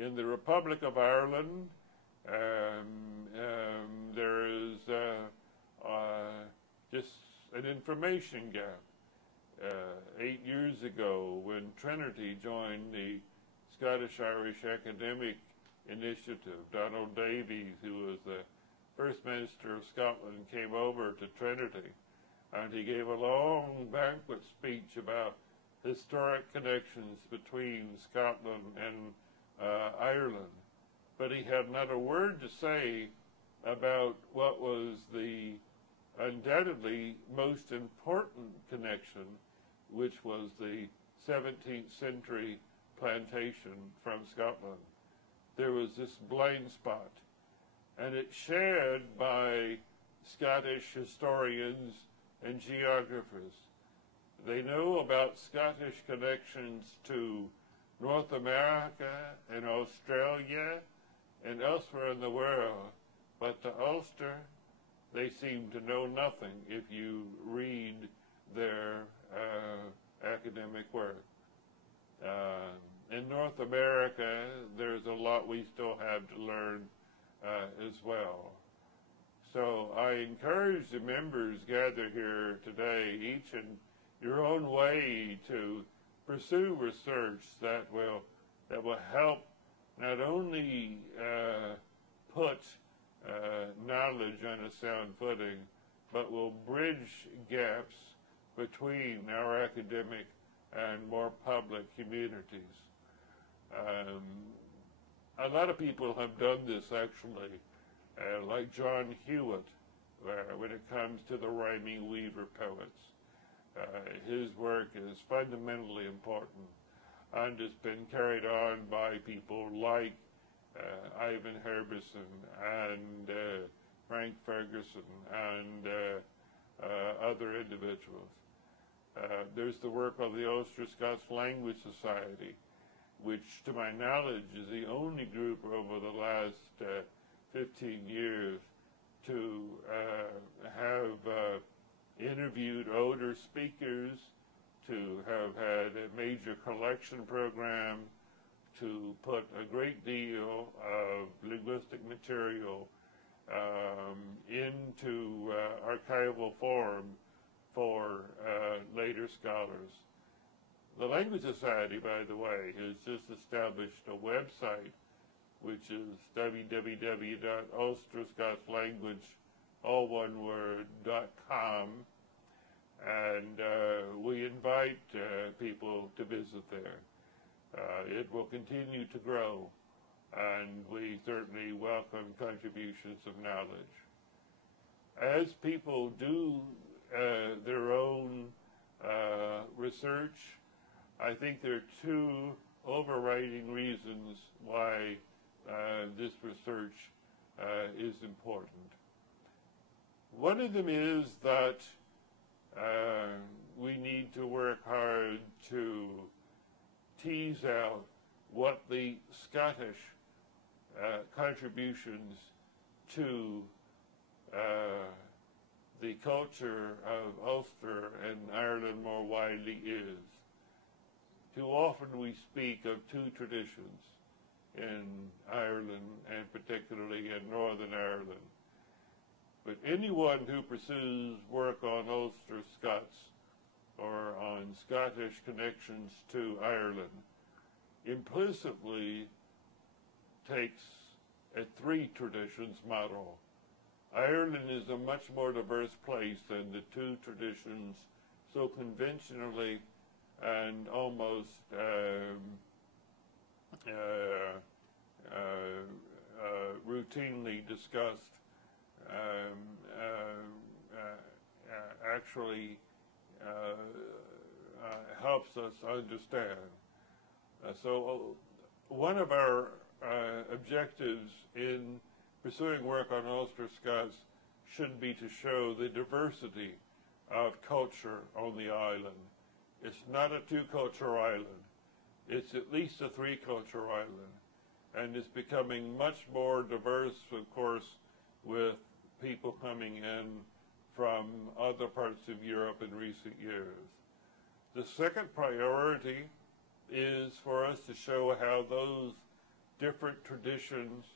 In the Republic of Ireland, there is just an information gap. 8 years ago, when Trinity joined the Scottish-Irish Academic Initiative, Donald Davies, who was the First Minister of Scotland, came over to Trinity, and he gave a long banquet speech about historic connections between Scotland and Ireland. But he had not a word to say about what was the undoubtedly most important connection, which was the 17th century plantation from Scotland. There was this blind spot, and it's shared by Scottish historians and geographers. They know about Scottish connections to North America and Australia and elsewhere in the world, but to Ulster, they seem to know nothing if you read their academic work. In North America, there's a lot we still have to learn as well. So I encourage the members gathered here today, each in your own way, to pursue research that will help not only put knowledge on a sound footing, but will bridge gaps between our academic and more public communities. A lot of people have done this actually, like John Hewitt, when it comes to the rhyming weaver poets. His work is fundamentally important and has been carried on by people like Ivan Herbison and Frank Ferguson and other individuals. There's the work of the Ulster Scots Language Society, which to my knowledge is the only group over the last 15 years to have interviewed older speakers, to have had a major collection program, to put a great deal of linguistic material into archival form for later scholars. The Language Society, by the way, has just established a website, which is www.ulsterscotslanguage.com, and we invite people to visit there. It will continue to grow, and we certainly welcome contributions of knowledge. As people do their own research, I think there are two overriding reasons why this research is important. One of them is that we need to work hard to tease out what the Scottish contributions to the culture of Ulster and Ireland more widely is. Too often we speak of two traditions in Ireland, and particularly in Northern Ireland. But anyone who pursues work on Ulster Scots or on Scottish connections to Ireland implicitly takes a three traditions model. Ireland is a much more diverse place than the two traditions so conventionally and almost routinely discussed. Actually helps us understand. So one of our objectives in pursuing work on Ulster Scots should be to show the diversity of culture on the island. It's not a two-culture island. It's at least a three-culture island. And it's becoming much more diverse, of course, with people coming in from other parts of Europe in recent years. The second priority is for us to show how those different traditions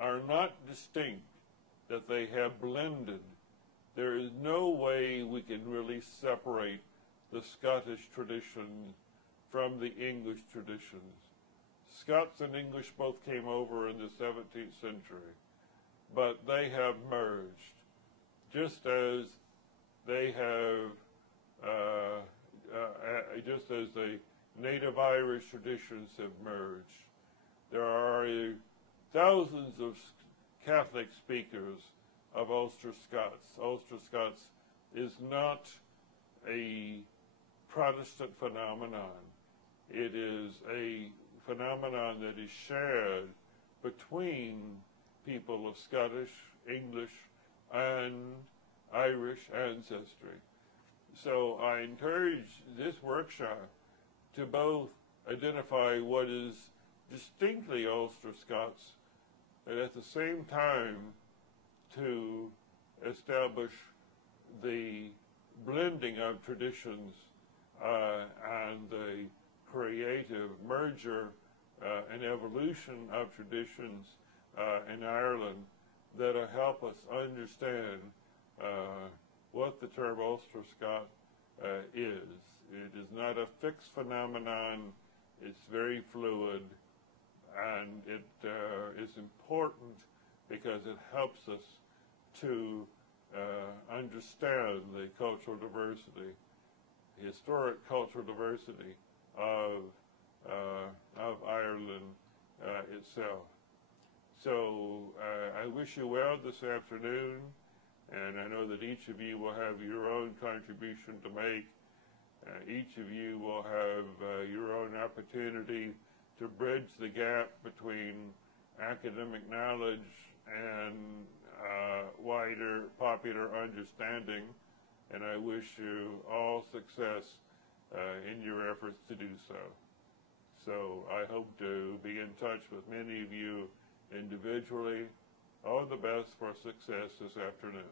are not distinct, that they have blended. There is no way we can really separate the Scottish tradition from the English traditions. Scots and English both came over in the 17th century, but they have merged, just as they have, just as the native Irish traditions have merged. There are thousands of Catholic speakers of Ulster Scots. Ulster Scots is not a Protestant phenomenon. It is a phenomenon that is shared between people of Scottish, English, and Irish ancestry. So I encourage this workshop to both identify what is distinctly Ulster Scots, and at the same time to establish the blending of traditions and the creative merger and evolution of traditions in Ireland that'll help us understand what the term Ulster Scot is. It is not a fixed phenomenon. It's very fluid, and it is important because it helps us to understand the cultural diversity, historic cultural diversity of Ireland itself. So I wish you well this afternoon, and I know that each of you will have your own contribution to make. Each of you will have your own opportunity to bridge the gap between academic knowledge and wider popular understanding, and I wish you all success in your efforts to do so. So I hope to be in touch with many of you individually. All the best for success this afternoon.